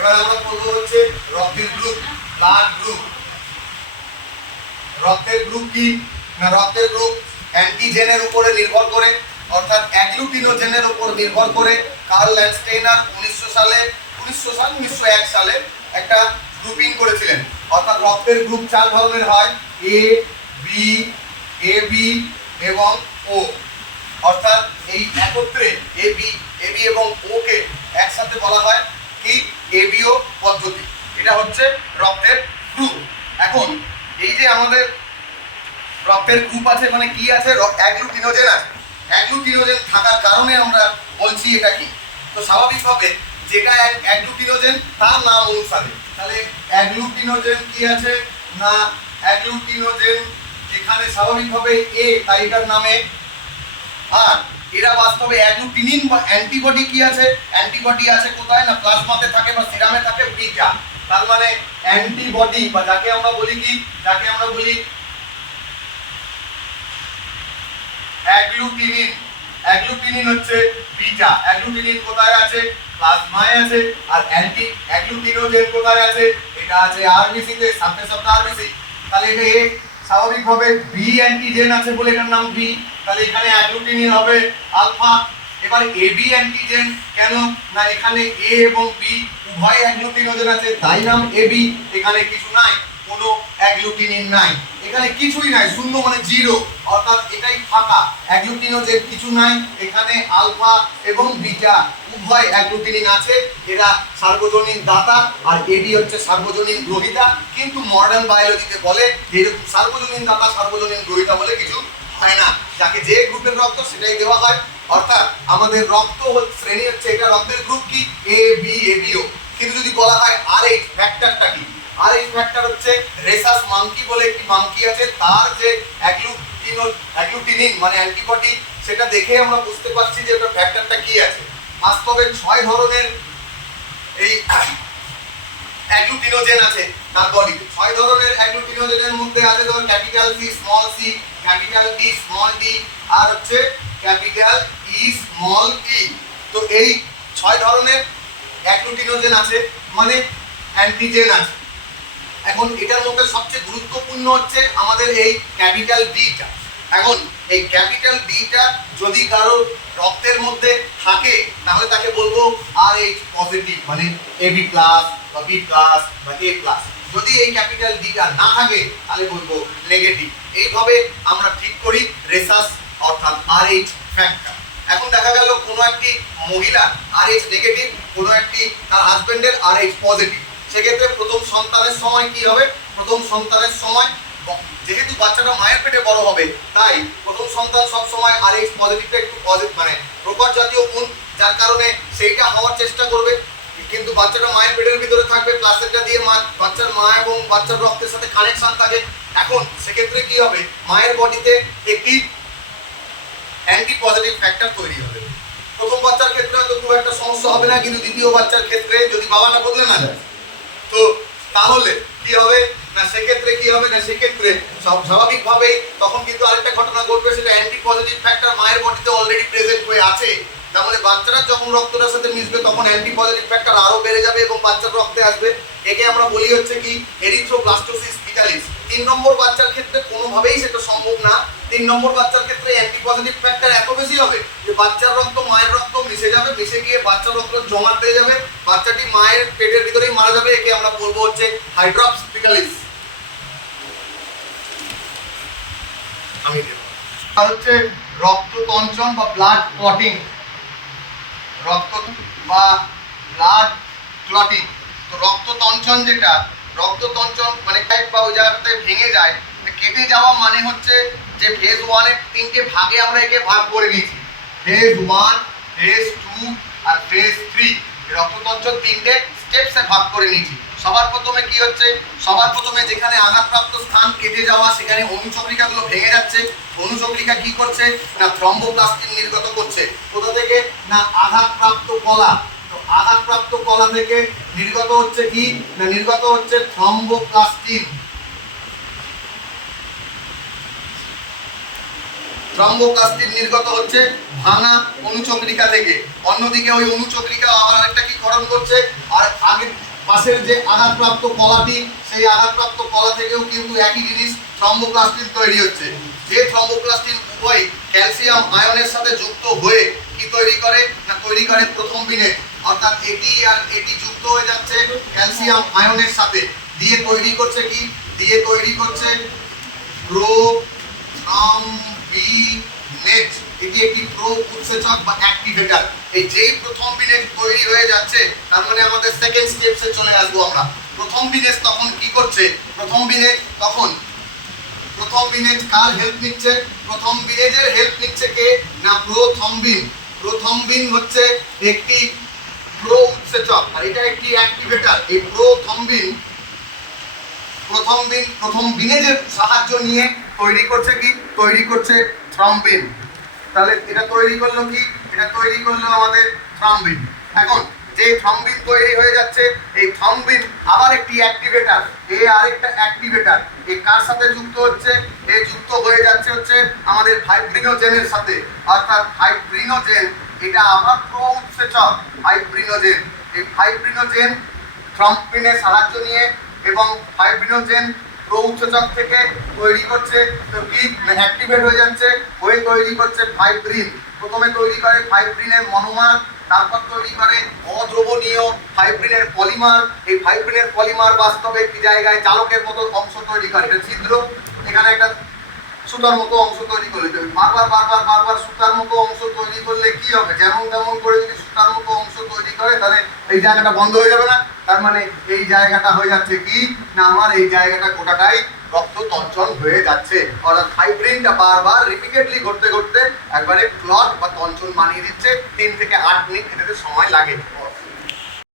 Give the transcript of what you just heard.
এবার আমরা বলবো হচ্ছে রক্তের গ্রুপ, ব্লাড গ্রুপ। রক্তের গ্রুপ কি না, রক্তের গ্রুপ অ্যান্টিজেনের উপরে নির্ভর করে, অর্থাৎ অ্যাগ্লুটিনোজেনের উপর নির্ভর করে কার্ল ল্যান্ডস্টেইনার 1901 সালে একটা গ্রুপিং করেছিলেন। অর্থাৎ রক্তের গ্রুপ 4 ধরনের হয়, এ বি, এ বি এবং ও। অর্থাৎ এই একত্রে এ বি এবং ও কে একসাথে বলা হয় কি এবিও পদ্ধতি। এটা হচ্ছে রক্তের গ্রুপ। এখন এই যে আমাদের রক্তের গ্রুপ আছে, মানে কি আছে, অ্যাগ্লুটিনোজেন আছে। অ্যাগ্লুটিনোজেন থাকার কারণে আমরা বলছি এটা কি, তো স্বাভাবিকভাবে যেটা অ্যাগ্লুটিনোজেন তার নাম অনুসারে, তাহলে অ্যাগ্লুটিনোজেন কি আছে না, অ্যাগ্লুটিনোজেন এখানে স্বাভাবিকভাবে এ, তাই এটার নামে। আর এরা বাস্তবে অ্যাগ্লুটিনিন বা অ্যান্টিবডি কি আছে, অ্যান্টিবডি আছে কোথায় না, প্লাজমাতে থাকে বা সিরামে থাকে বিটা। তার মানে অ্যান্টিবডি বা যাকে আমরা বলি কি, যাকে আমরা বলি অ্যাগ্লুটিনিন। অ্যাগ্লুটিনিন হচ্ছে বিটা। অ্যাগ্লুটিনিন কোথায় আছে, প্লাজমায় আছে। আর অ্যাগ্লুটিনোজেন কোথায় আছে, এটা আছে আরবিসি তে, সারফেস অফ দা আরবিসি। তাহলে এটা এ, স্বাভাবিকভাবে বি অ্যান্টিজেন আছে বলে এটার নাম বি, তাহলে এখানে অ্যাগ্লুটিনিন হবে আলফা। এবার এ বি অ্যান্টিজেন কেন না, এখানে এ এবং বি উভয় অ্যাগ্লুটিনোজেন আছে, তাই নাম এ বি। এখানে কিছু নাই, কোনো অ্যাগ্লুটিনিন নাই, এখানে কিছুই নাই, শূন্য মানে জিরো, অর্থাৎ এটাই ফাঁকা, অ্যাগ্লুটিনোজেন কিছু নাই। এখানে আলফা এবং বিটা উভয় অ্যাগ্লুটিনিন আছে, এরা সার্বজনীন দাতা, আর এবি হচ্ছে সার্বজনীন গ্রহীতা। কিন্তু মডার্ন বায়োলজিতে বলে যে এরকম সার্বজনীন দাতা সার্বজনীন গ্রহীতা বলে কিছু হয় না, যাকে যে গ্রুপের রক্ত সেটাই দেওয়া হয়। অর্থাৎ আমাদের রক্ত শ্রেণী হচ্ছে, এটা রক্তের গ্রুপ কি এ বি এবিও। কিন্তু যদি বলা হয় আরএইচ ফ্যাক্টরটা কি, আরএইচ ফ্যাক্টর হচ্ছে রেসাস মাঙ্কি বলে একটি মাঙ্কি আছে, তার যে অ্যাগ্লুটিনিন মানে অ্যান্টিবডি, সেটা দেখে আমরা বুঝতে পারছি যে ওটা ফ্যাক্টরটা কি আছে। বাস্তবে 6 ধরনের এই অ্যাগ্লুটিনোজেন আছে তার বডিতে। 6 ধরনের অ্যাগ্লুটিনোজেনের মধ্যে আছে যেমন capital C small C, capital D small D, আর হচ্ছে ক্যাপিটাল ই স্মল ই। তো এই 6 ধরনের অ্যাগ্লুটিনোজেন আছে, মানে অ্যান্টিজেন আছে। এখন এটার মধ্যে সবচেয়ে গুরুত্বপূর্ণ হচ্ছে আমাদের এই ক্যাপিটাল ডিটা। এখন এই ক্যাপিটাল ডিটা যদি কারো রক্তের মধ্যে থাকে তাহলে তাকে বলবো আরএইচ পজিটিভ, মানে এবি প্লাস বা বি প্লাস বা এ প্লাস। যদি এই ক্যাপিটাল ডিটা না থাকে তাহলে বলবো নেগেটিভ। এইভাবে আমরা ঠিক করি রেসাস অর্থাৎ আরএইচ ফ্যাক্টর। এখন দেখা গেল কোনো একটি মহিলা আরএইচ নেগেটিভ, কোনো একটি তার হাজবেন্ডের আরএইচ পজিটিভ, সেক্ষেত্রে প্রথম সন্তানের সময় কি হবে, প্রথম সন্তানের সময় যেহেতু বাচ্চাটা মায়ের পেটে বড় হবে, তাই প্রথম সন্তান সব সময় আরএইচ পজিটিভটা একটু পজিটিভ মানে প্রকট জাতীয় গুণ, যার কারণে সেইটা হওয়ার চেষ্টা করবে। কিন্তু বাচ্চাটা মায়ের পেটের ভিতরে থাকবে, প্লাসেন্টা দিয়ে বাচ্চার মা এবং বাচ্চার রক্তের সাথে কানেকশন থাকে। এখন সেক্ষেত্রে কি হবে, মায়ের বডিতে একটি অ্যান্টি পজিটিভ ফ্যাক্টর তৈরি হবে। প্রথম বাচ্চার ক্ষেত্রে হয়তো খুব একটা সমস্যা হবে না, কিন্তু দ্বিতীয় বাচ্চার ক্ষেত্রে যদি বাবাটা বদলে না যায়, তো তাহলে কি হবে না, সেক্ষেত্রে কি হবে না, সেক্ষেত্রে স্বাভাবিকভাবেই তখন কিন্তু আরেকটা ঘটনা ঘটবে, সেটা অ্যান্টি পজিটিভ ফ্যাক্টর মায়ের বডিতে অলরেডি প্রেজেন্ট হয়ে আছে। তাহলে বাচ্চারা যখন রক্তটার সাথে মিশবে তখন অ্যান্টি পজিটিভ ফ্যাক্টর আরো বেড়ে যাবে এবং বাচ্চার রক্তে আসবে। একে আমরা বলি হচ্ছে কি এরিথ্রোব্লাস্টোসিস ভিটালিস। 3 নম্বর বাচ্চার ক্ষেত্রে কোনোভাবেই সেটা সম্ভব না। 3 নম্বর বাচ্চার ক্ষেত্রে অ্যান্টি পজিটিভ ফ্যাক্টর এত বেশি হবে যে বাচ্চার রক্ত মায়ের রক্ত মিশে যাবে, মিশে গিয়ে বাচ্চার রক্ত জমাট হয়ে যাবে, বাচ্চাটি মায়ের পেটের ভিতরেই মারা যাবে। একে আমরা বলবো হচ্ছে হাইড্রপস ভিটালিস। আর হচ্ছে রক্ততঞ্চন বা ব্লাড ক্লটিং, রক্ত বা ব্লাড ক্লটিং। তো রক্ততঞ্চন যেটা, রক্ততঞ্চন মানে পাইপ বা ওই জায়গাটাতে ভেঙে যায়, কেটে যাওয়া মানে হচ্ছে যে ফেজ 1 এর 3টে ভাগে আমরা একে ভাগ করে নিয়েছি, ফেজ 1, ফেজ 2 আর ফেজ 3। রক্ততঞ্চন 3টে স্টেপসে ভাগ করে নিয়েছি। সবার প্রথমে কি হচ্ছে, সবার প্রথমে যেখানে আঘাতপ্রাপ্ত স্থান কেটে যাওয়া সেখানে অনুচক্রিকাগুলো ভেঙে যাচ্ছে। অনুচক্রিকা কি করছে না থ্রম্বোপ্লাস্টিন নির্গত করছে। কোথা থেকে না আঘাতপ্রাপ্ত কলা। তো আঘাতপ্রাপ্ত কলা থেকে নির্গত হচ্ছে কি না, নির্গত হচ্ছে থ্রম্বোপ্লাস্টিন। থ্রম্বোপ্লাস্টিন নির্গত হচ্ছে ভাঙা অনুচক্রিকা থেকে। অন্যদিকে ওই অনুচক্রিকা আবার একটা কি গঠন করছে, আর আগে পাশের যে আঘাতপ্রাপ্ত কলাটি, সেই আঘাতপ্রাপ্ত কলা থেকেও কিন্তু একই জিনিস থ্রম্বোপ্লাস্টিন তৈরি হচ্ছে। যে থ্রম্বোপ্লাস্টিন উভয় ক্যালসিয়াম আয়নের সাথে যুক্ত হয়ে কি তৈরি করে না তৈরি করে প্রথম বিনেট, অর্থাৎ এটি আর এটি যুক্ত হয়ে যাচ্ছে ক্যালসিয়াম আয়নের সাথে, দিয়ে তৈরি করছে কি, দিয়ে তৈরি করছে প্রোথ্রম্বিনেট। এটি একটি প্রো উৎসেচক বা অ্যাক্টিভেটর। এই যেই প্রথম বিনেট তৈরি হয়ে যাচ্ছে তার মানে আমাদের সেকেন্ড স্টেপসে চলে আসবো আমরা। প্রথম বিনেট তখন কি করছে, প্রথম বিনেট কার হেল্প নিচ্ছে, প্রথম বিনেটের হেল্প নিচ্ছে কে না প্রোথ্রম্বিন। প্রোথ্রম্বিন হচ্ছে একটি প্রো উৎসেচক আর এটা একটি অ্যাক্টিভেটর। এই প্রথম বিনেটের সাহায্য নিয়ে তৈরি করছে কি, তৈরি করছে থ্রম্বিন। তাহলে এটা তৈরি করলো কি, এটা তৈরি করলো আমাদের থ্রম্বিন। এখন যে থ্রম্বিন তৈরি হয়ে যাচ্ছে, এই থ্রম্বিন আবার একটি অ্যাক্টিভেটর, আরেকটা অ্যাক্টিভেটর। এই কার সাথে যুক্ত হচ্ছে, যুক্ত হয়ে যাচ্ছে হচ্ছে আমাদের ফাইব্রিনোজেনের সাথে, অর্থাৎ ফাইব্রিনোজেন এটা আবার প্রো উৎসেচক ফাইব্রিনোজেন। এই ফাইব্রিনোজেন থ্রম্বিনের সাহায্য নিয়ে এবং ফাইব্রিনোজেন প্রো উৎসেচক থেকে তৈরি করছে তো কি অ্যাক্টিভেট হয়ে যাচ্ছে, হয়ে তৈরি করছে ফাইব্রিন। প্রথমে তৈরি করে ফাইব্রিনের মনোমার, তারপর তৈরি করে অদ্রবণীয় ফাইব্রিনের পলিমার। এই ফাইব্রিনের পলিমার বাস্তবে একটি জায়গায় চালকের মতো অংশ তৈরি করে, এটা ছিদ্র, এখানে একটা সুতার মতো অংশ তৈরি করলে বারবার সুতার মতো অংশ তৈরি করলে কি হবে, যেমন তেমন করে যদি সুতার মতো অংশ তৈরি করে তাহলে এই জায়গাটা বন্ধ হয়ে যাবে না। তার মানে এই জায়গাটা হয়ে যাচ্ছে কি না আমার এই জায়গাটা গোটাটাই রক্ত তঞ্চন হয়ে যাচ্ছে, অর্থাৎ ফাইব্রিনটা বারবার রিপিটেডলি ঘটতে ঘটতে একবারে ক্লট বা তঞ্চন বানিয়ে দিচ্ছে। 3 থেকে 8 মিনিট এটাতে সময় লাগে।